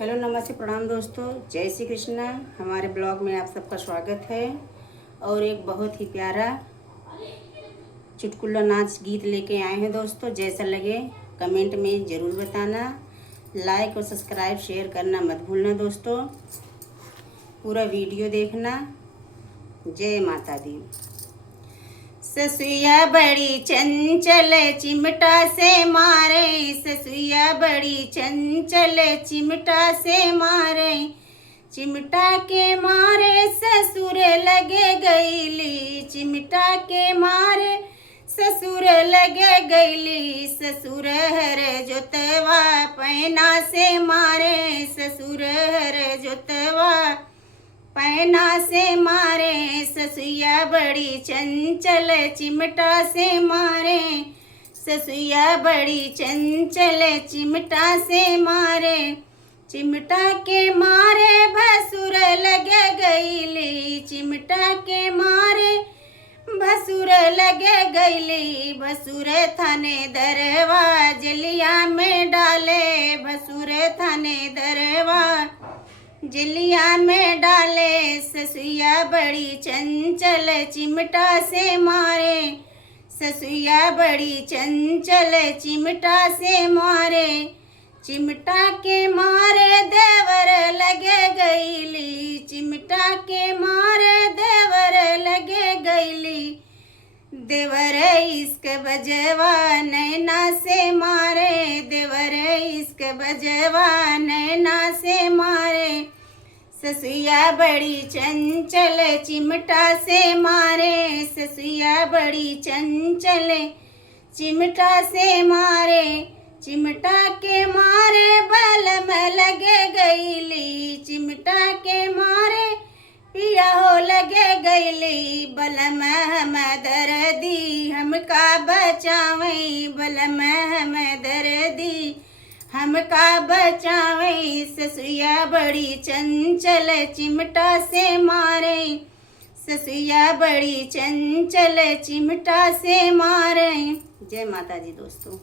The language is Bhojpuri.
हेलो, नमस्ते, प्रणाम दोस्तों। जय श्री कृष्णा। हमारे ब्लॉग में आप सबका स्वागत है। और एक बहुत ही प्यारा चुटकुला नाच गीत लेके आए हैं दोस्तों। जैसा लगे कमेंट में ज़रूर बताना। लाइक और सब्सक्राइब शेयर करना मत भूलना दोस्तों। पूरा वीडियो देखना। जय माता दी। ससुया बड़ी चंचल चिमटा से मारे, ससुया बड़ी चंचल चिमटा से मारे, चिमटा के मारे ससुर लगे गईली, चिमटा के मारे ससुर लगे गईली, ससुर हर जोतवा पैना से मारे, ससुर हर जोतवा पैना से मारे, ससुया बड़ी चंचल चिमटा से मारे, ससुया बड़ी चंचल चिमटा से मारे, चिमटा के मारे भसुर लगे गईली, चिमटा के मारे भसुर लगे गईली, भसुर थाने दरवा जलिया में डाले, भसुर थाने दरवा जलिया में डाले, ससुया बड़ी चंचल चिमटा से मारे, ससुया बड़ी चंचल चिमटा से मारे, चिमटा के मारे देवर लगे गईली, चिमटा के मारे देवर लगे गईली, देवर इश्क बजवा नैना से मारे, देवर इश्क बजवा नैना से मारे, ससुया बड़ी चंचल चिमटा से मारे, ससुया बड़ी चंचल चिमटा से मारे, चिमटा के मारे बलम लगे गईली, चिमटा के मारे पिया हो लगे गईली, बलम हम दर्दी हमका बचावई, बलम हम दर्दी हमका बचावई, ससुया बड़ी चंचल चिमटा से मारे, ससुया बड़ी चंचल चिमटा से मारे। जय माता दी दोस्तों।